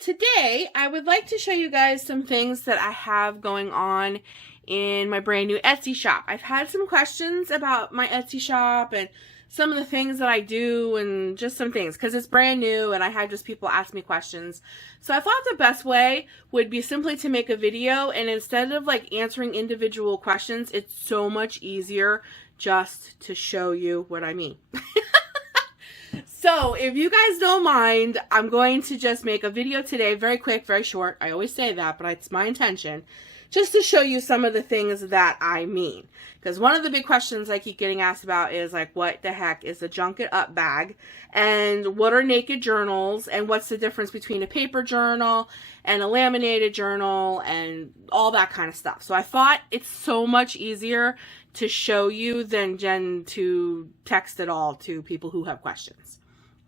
today I would like to show you guys some things that I have going on in my brand new Etsy shop. I've had some questions about my Etsy shop and some of the things that I do and just some things because it's brand new and I had just people ask me questions. So I thought the best way would be simply to make a video, and instead of like answering individual questions, it's so much easier just to show you what I mean. So if you guys don't mind, I'm going to just make a video today, very quick, very short. I always say that, but it's my intention, just to show you some of the things that I mean. Because one of the big questions I keep getting asked about is like, what the heck is a Junk It Up bag? And what are naked journals? And what's the difference between a paper journal and a laminated journal and all that kind of stuff. So I thought it's so much easier to show you than to text it all to people who have questions.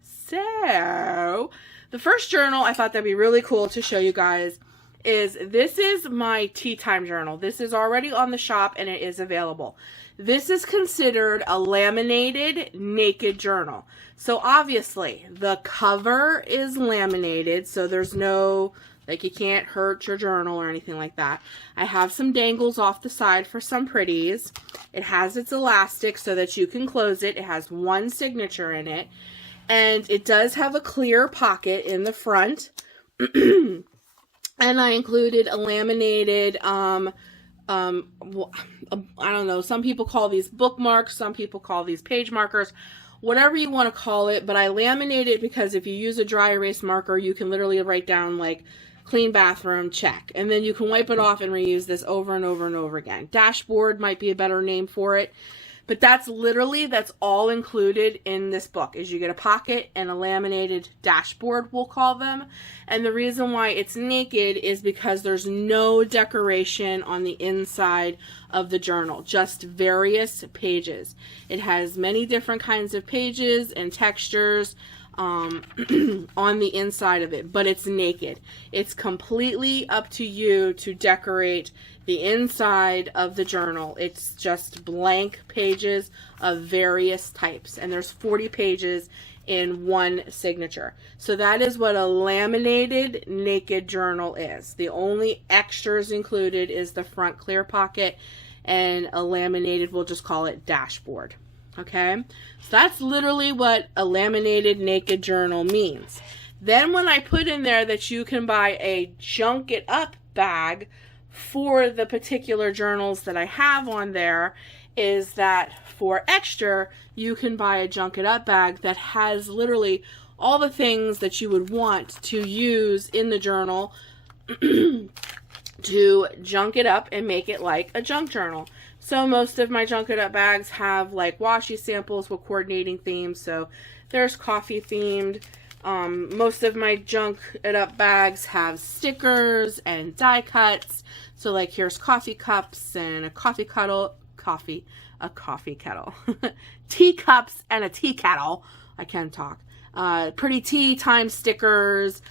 So the first journal I thought that'd be really cool to show you guys is this is my tea time journal. This is already on the shop and it is available. This is considered a laminated naked journal. So obviously the cover is laminated, so there's no, like, you can't hurt your journal or anything like that. I have some dangles off the side for some pretties. It has its elastic so that you can close it. It has one signature in it. And it does have a clear pocket in the front. And I included a laminated, I don't know, some people call these bookmarks, some people call these page markers, whatever you want to call it. But I laminated because if you use a dry erase marker, you can literally write down like clean bathroom, check. And then you can wipe it off and reuse this over and over and over again. Dashboard might be a better name for it. But that's all included in this book, is you get a pocket and a laminated dashboard, we'll call them. And the reason why it's naked is because there's no decoration on the inside of the journal, just various pages. It has many different kinds of pages and textures on the inside of it, but it's naked. It's completely up to you to decorate the inside of the journal. It's just blank pages of various types, and there's 40 pages in one signature. So that is what a laminated naked journal is. The only extras included is the front clear pocket and a laminated, we'll just call it dashboard. Okay, so that's literally what a laminated naked journal means. Then when I put in there that you can buy a Junk It Up bag for the particular journals that I have on there, is that for extra, you can buy a Junk It Up bag that has literally all the things that you would want to use in the journal to junk it up and make it like a junk journal. So most of my Junk It Up bags have like washi samples with coordinating themes. So there's coffee themed. Most of my Junk It Up bags have stickers and die cuts. So like here's coffee cups and a coffee kettle, teacups and a tea kettle. I can't talk. Pretty tea time stickers,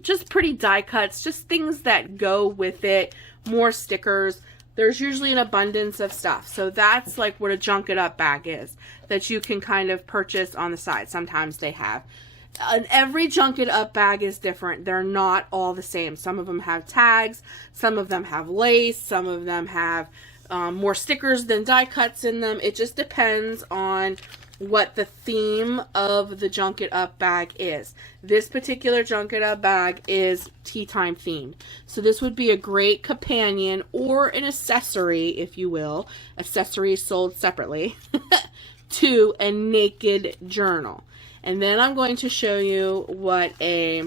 just pretty die cuts, just things that go with it, more stickers. There's usually an abundance of stuff. So that's like what a Junk It Up bag is, that you can kind of purchase on the side. Sometimes they have. And every Junk It Up bag is different. They're not all the same. Some of them have tags. Some of them have lace. Some of them have more stickers than die cuts in them. It just depends on what the theme of the Junk It Up bag is. This particular Junk It Up bag is tea time themed. So this would be a great companion or an accessory, if you will, accessories sold separately, to a naked journal. And then I'm going to show you what a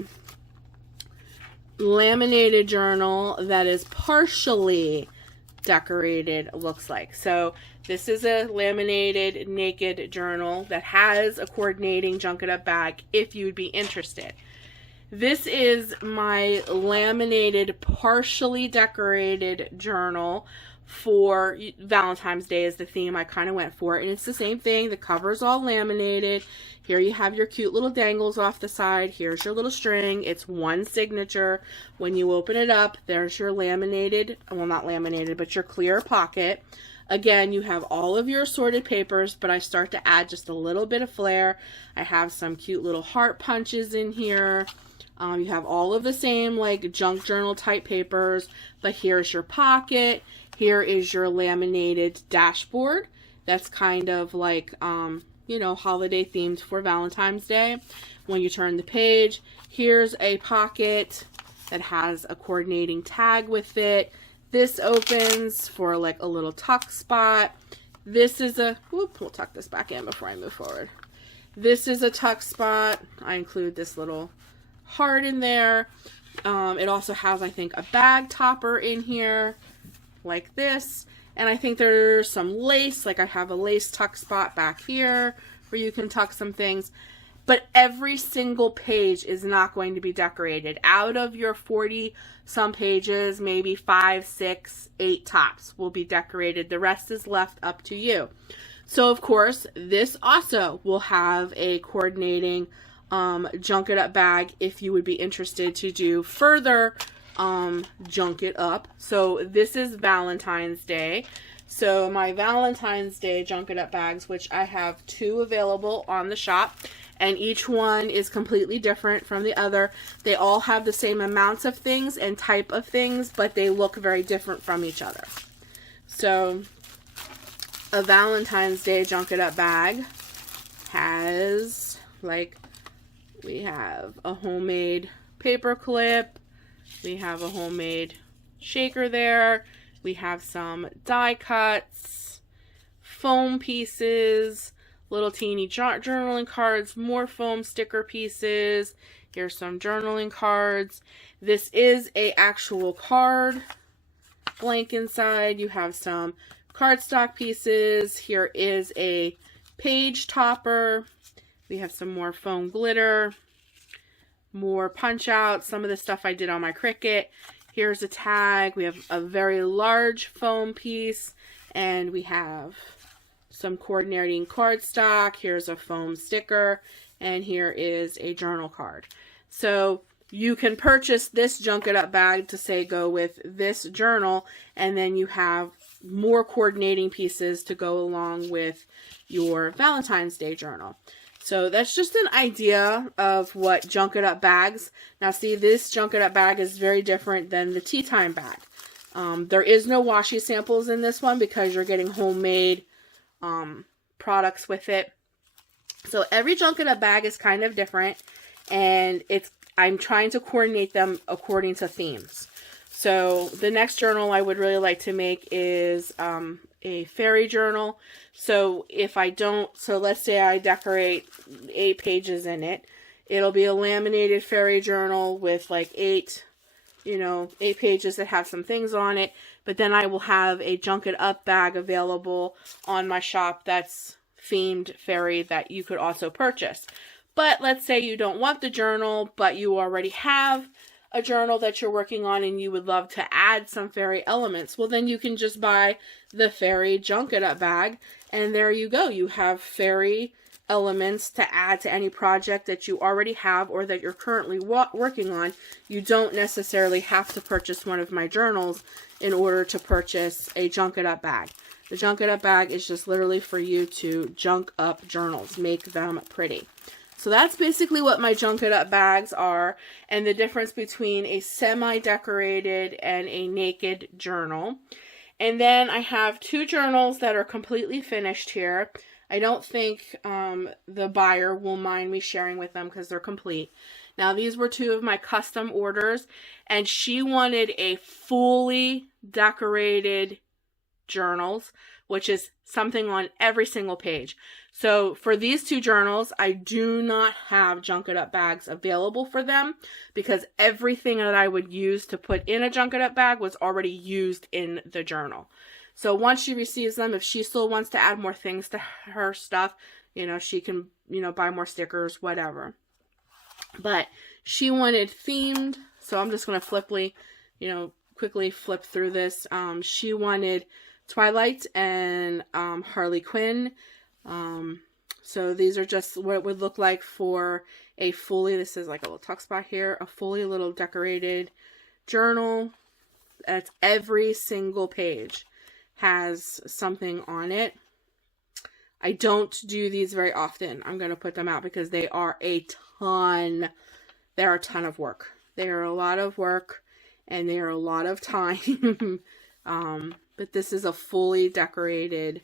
laminated journal that is partially decorated looks like. So this is a laminated naked journal that has a coordinating Junk It Up bag if you'd be interested. This is my laminated partially decorated journal for Valentine's Day is the theme I kind of went for, and it's the same thing. The cover's all laminated. Here you have your cute little dangles off the side. Here's your little string. It's one signature. When you open it up, there's your laminated, well, not laminated, but your clear pocket. Again, you have all of your assorted papers, but I start to add just a little bit of flair. I have some cute little heart punches in here. You have all of the same like junk journal type papers, but here's your pocket. Here is your laminated dashboard. That's kind of like, you know, holiday themed for Valentine's Day. When you turn the page, here's a pocket that has a coordinating tag with it. This opens for like a little tuck spot. This is a, whoop, we'll tuck this back in before I move forward. This is a tuck spot. I include this little heart in there. It also has, I think, a bag topper in here like this. And I think there's some lace, like I have a lace tuck spot back here where you can tuck some things. But every single page is not going to be decorated. Out of your 40 some pages, maybe 5, 6, 8 tops will be decorated. The rest is left up to you. So of course, this also will have a coordinating junk it up bag if you would be interested to do further junk it up. So this is Valentine's Day. So my Valentine's Day junk it up bags, which I have 2 available on the shop, and each one is completely different from the other. They all have the same amounts of things and type of things, but they look very different from each other. So a Valentine's Day junk it up bag has, like, we have a homemade paper clip, we have a homemade shaker there, we have some die cuts, foam pieces, little teeny journaling cards, more foam sticker pieces. Here's some journaling cards. This is a actual card blank inside. You have some cardstock pieces. Here is a page topper. We have some more foam glitter, more punch outs, some of the stuff I did on my Cricut. Here's a tag. We have a very large foam piece, and we have some coordinating cardstock. Here's a foam sticker, and here is a journal card. So you can purchase this junk it up bag to say go with this journal, and then you have more coordinating pieces to go along with your Valentine's Day journal. So that's just an idea of what junk it up bags. Now see, this junk it up bag is very different than the tea time bag. There is no washi samples in this one because you're getting homemade products with it. So every junk it up bag is kind of different, and I'm trying to coordinate them according to themes. So the next journal I would really like to make is a fairy journal. So if I don't, so let's say I decorate 8 pages in it, it'll be a laminated fairy journal with like 8 pages that have some things on it. But then I will have a junk it up bag available on my shop that's themed fairy that you could also purchase. But let's say you don't want the journal, but you already have a journal that you're working on and you would love to add some fairy elements. Well, then you can just buy the fairy junk it up bag, and there you go. You have fairy elements to add to any project that you already have or that you're currently working on. You don't necessarily have to purchase one of my journals in order to purchase a junk it up bag. The junk it up bag is just literally for you to junk up journals, make them pretty. So that's basically what my junk it up bags are, and the difference between a semi-decorated and a naked journal. And then I have 2 journals that are completely finished here. I don't think the buyer will mind me sharing with them because they're complete. Now, these were 2 of my custom orders, and she wanted a fully decorated journals, which is something on every single page. So for these 2 journals, I do not have junk it up bags available for them because everything that I would use to put in a junk it up bag was already used in the journal. So once she receives them, if she still wants to add more things to her stuff, she can, buy more stickers, whatever. But she wanted themed, so I'm just going to quickly flip through this. She wanted Twilight and Harley Quinn. So these are just what it would look like for a fully, this is like a little tuck spot here, a fully little decorated journal. That's every single page has something on it. I don't do these very often. I'm going to put them out because they are a ton they're a ton of work. They are a lot of work and they are a lot of time. But this is a fully decorated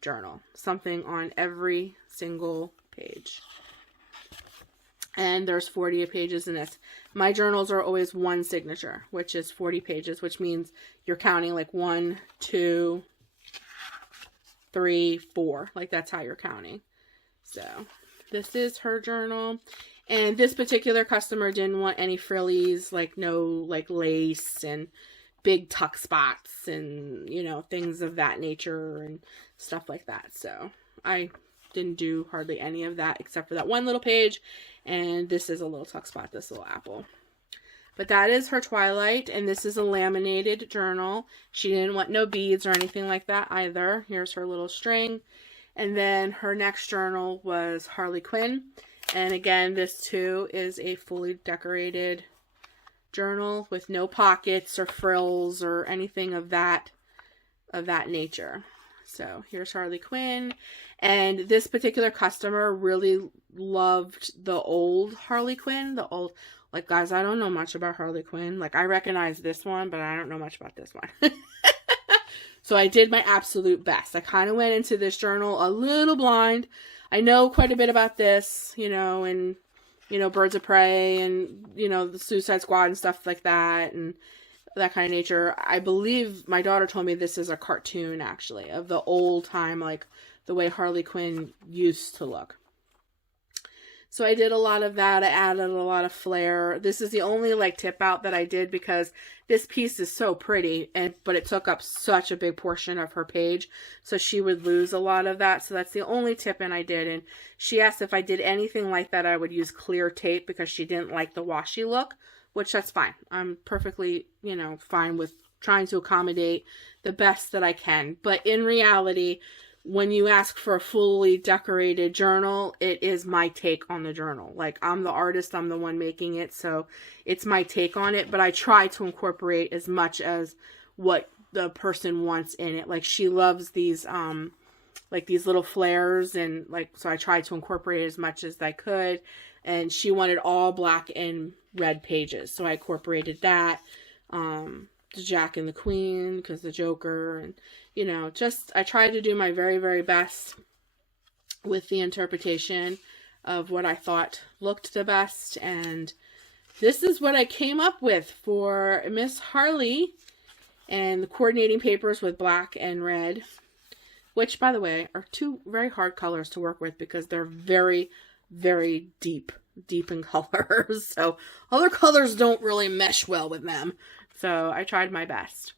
journal. Something on every single page. And there's 40 pages in this. My journals are always one signature, which is 40 pages, which means you're counting like 1, 2, 3, 4. Like that's how you're counting. So this is her journal. And this particular customer didn't want any frillies, like no like lace and big tuck spots and, you know, things of that nature and stuff like that. So I didn't do hardly any of that except for that one little page. And this is a little tuck spot, this little apple. But that is her Twilight, and this is a laminated journal. She didn't want no beads or anything like that either. Here's her little string. And then her next journal was Harley Quinn. And again, this too is a fully decorated journal with no pockets or frills or anything of that nature. So here's Harley Quinn. And this particular customer really loved the old Harley Quinn. The old, like, guys, I don't know much about Harley Quinn. Like, I recognize this one, but I don't know much about this one. So I did my absolute best. I kind of went into this journal a little blind. I know quite a bit about this, you know, and, you know, Birds of Prey and, you know, the Suicide Squad and stuff like that and that kind of nature. I believe my daughter told me this is a cartoon, actually, of the old time, like the way Harley Quinn used to look. So I did a lot of that. I added a lot of flair. This is the only like tip out that I did because this piece is so pretty, but it took up such a big portion of her page. So she would lose a lot of that. So that's the only tip in I did. And she asked if I did anything like that, I would use clear tape because she didn't like the washi look, which that's fine. I'm perfectly, you know, fine with trying to accommodate the best that I can. But in reality, when you ask for a fully decorated journal, it is my take on the journal. Like, I'm the artist, I'm the one making it, so it's my take on it, but I try to incorporate as much as what the person wants in it. Like, she loves these, like these little flares, and like, so I tried to incorporate as much as I could, and she wanted all black and red pages, so I incorporated that, the Jack and the Queen, because the Joker, and you know, just, I tried to do my very, very best with the interpretation of what I thought looked the best. And this is what I came up with for Miss Harley. And the coordinating papers with black and red, which, by the way, are two very hard colors to work with because they're very, very deep in colors. So other colors don't really mesh well with them. So I tried my best.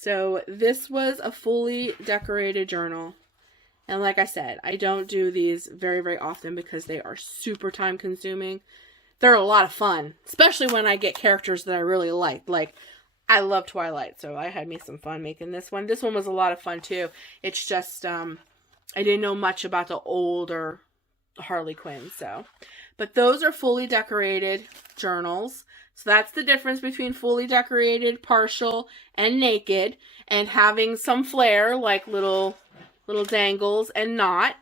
So this was a fully decorated journal. And like I said, I don't do these very, very often because they are super time consuming. They're a lot of fun, especially when I get characters that I really like. Like, I love Twilight, so I had me some fun making this one. This one was a lot of fun too. It's just, I didn't know much about the older Harley Quinn, so. But those are fully decorated journals. So that's the difference between fully decorated, partial, and naked, and having some flair, like little dangles and not.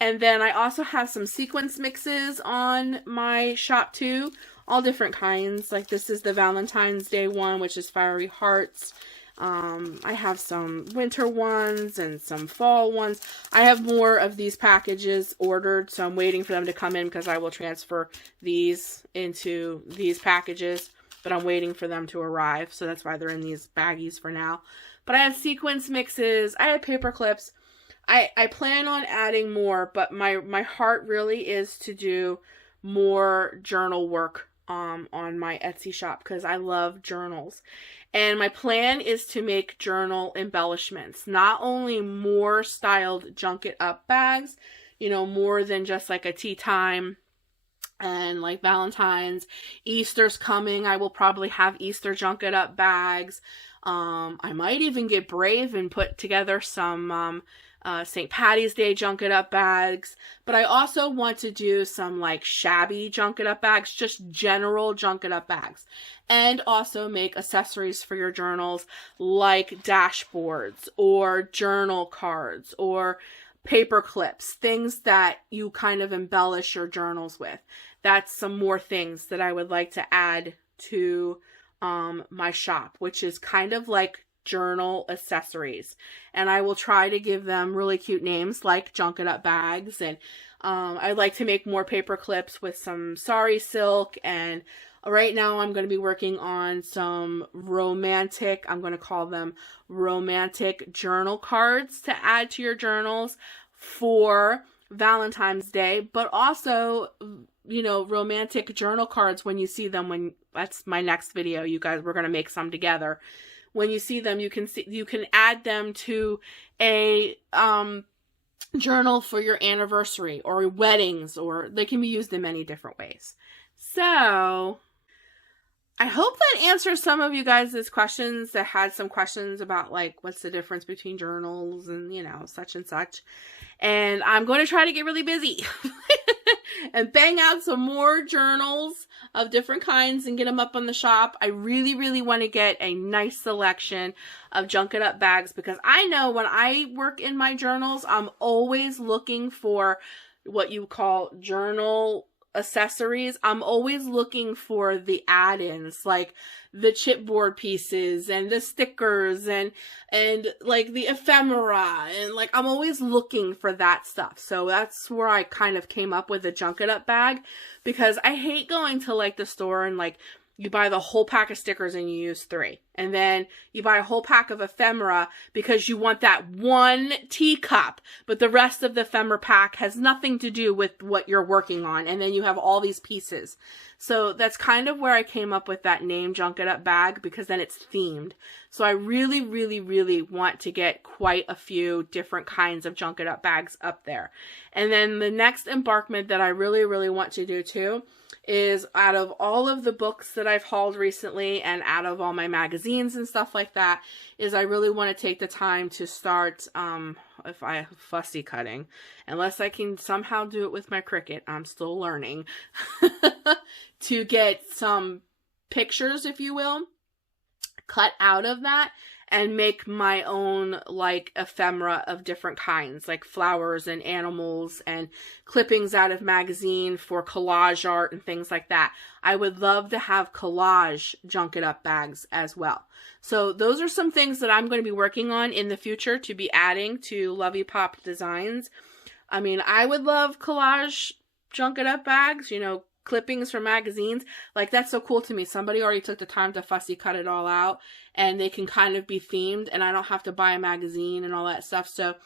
And then I also have some sequence mixes on my shop too, all different kinds. Like this is the Valentine's Day one, which is Fiery Hearts. I have some winter ones and some fall ones. I have more of these packages ordered, so I'm waiting for them to come in because I will transfer these into these packages, but I'm waiting for them to arrive, so that's why they're in these baggies for now. But I have sequence mixes, I have paper clips. I plan on adding more, but my heart really is to do more journal work on my Etsy shop because I love journals. And my plan is to make journal embellishments. Not only more styled Junket Up bags, you know, more than just like a tea time and like Valentine's. Easter's coming. I will probably have Easter Junket Up bags. I might even get brave and put together some St. Patty's Day Junket Up bags. But I also want to do some like shabby Junket Up bags, just general Junket Up bags. And also make accessories for your journals like dashboards or journal cards or paper clips, things that you kind of embellish your journals with. That's some more things that I would like to add to my shop, which is kind of like journal accessories. And I will try to give them really cute names like Junk It Up bags. And I'd like to make more paper clips with some sari silk. And right now I'm going to be working on some romantic, I'm going to call them romantic journal cards to add to your journals for Valentine's Day, but also, you know, romantic journal cards when you see them. When that's my next video, you guys, we're going to make some together. When you see them, you can add them to a journal for your anniversary or weddings, or they can be used in many different ways. So I hope that answers some of you guys' questions that had some questions about, like, what's the difference between journals and, you know, such and such. And I'm going to try to get really busy and bang out some more journals of different kinds and get them up on the shop. I really, really want to get a nice selection of Junk It Up bags, because I know when I work in my journals, I'm always looking for what you call journal accessories. I'm always looking for the add-ins, like the chipboard pieces and the stickers and like the ephemera, and like I'm always looking for that stuff. So that's where I kind of came up with the Junk It Up bag, because I hate going to like the store and like you buy the whole pack of stickers and you use 3. And then you buy a whole pack of ephemera because you want that one teacup, but the rest of the ephemera pack has nothing to do with what you're working on. And then you have all these pieces. So that's kind of where I came up with that name, Junk It Up bag, because then it's themed. So I really, really, really want to get quite a few different kinds of Junk It Up bags up there. And then the next embarkment that I really, really want to do too is, out of all of the books that I've hauled recently and out of all my magazines and stuff like that, is I really want to take the time to start fussy cutting. Unless I can somehow do it with my Cricut, I'm still learning, to get some pictures, if you will, cut out of that and make my own like ephemera of different kinds, like flowers and animals and clippings out of magazine for collage art and things like that. I would love to have collage Junk It Up bags as well. So those are some things that I'm going to be working on in the future to be adding to Lovie Pop Designs. I mean, I would love collage Junk It Up bags, you know, clippings from magazines. Like, that's so cool to me. Somebody already took the time to fussy cut it all out, and they can kind of be themed, and I don't have to buy a magazine and all that stuff. So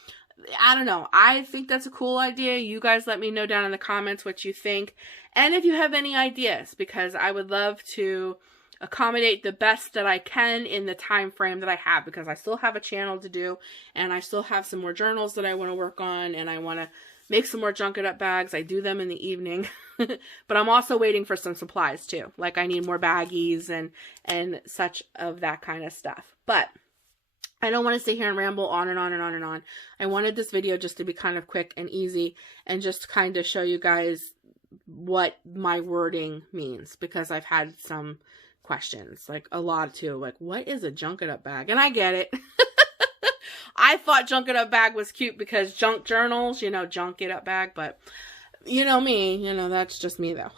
I don't know, I think that's a cool idea. You guys let me know down in the comments what you think, and if you have any ideas, because I would love to accommodate the best that I can in the time frame that I have, because I still have a channel to do, and I still have some more journals that I want to work on, and I want to make some more Junk It Up bags. I do them in the evening. But I'm also waiting for some supplies too. Like, I need more baggies and such of that kind of stuff. But I don't want to sit here and ramble on and on and on and on. I wanted this video just to be kind of quick and easy and just kind of show you guys what my wording means, because I've had some questions, like a lot too, like, what is a Junk It Up bag? And I get it. I thought Junk It Up bag was cute because junk journals, you know, Junk It Up bag, but you know me, you know, that's just me though.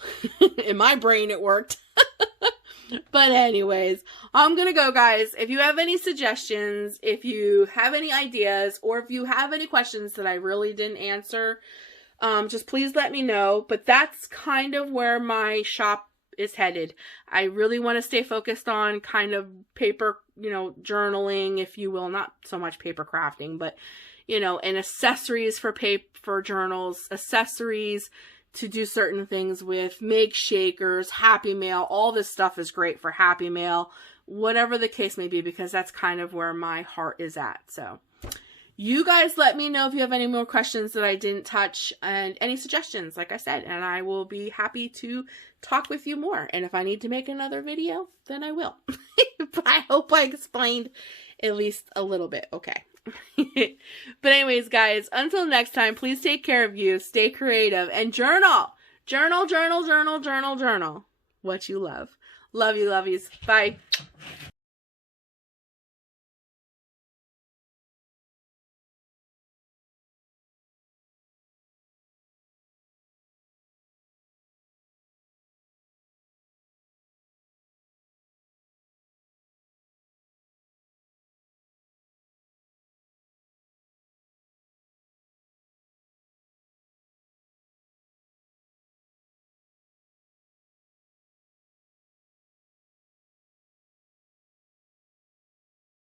In my brain it worked. But anyways, I'm gonna go, guys. If you have any suggestions, if you have any ideas, or if you have any questions that I really didn't answer, just please let me know. But that's kind of where my shop is headed. I really want to stay focused on kind of paper, you know, journaling, if you will, not so much paper crafting, but, you know, and accessories for paper journals, accessories to do certain things with, make shakers, happy mail. All this stuff is great for happy mail, whatever the case may be, because that's kind of where my heart is at. So you guys let me know if you have any more questions that I didn't touch, and any suggestions, like I said, and I will be happy to talk with you more. And if I need to make another video, then I will. But I hope I explained at least a little bit. Okay. But anyways, guys, until next time, please take care of you, stay creative, and journal. Journal, journal, journal, journal, journal what you love. Love you, lovies. Bye.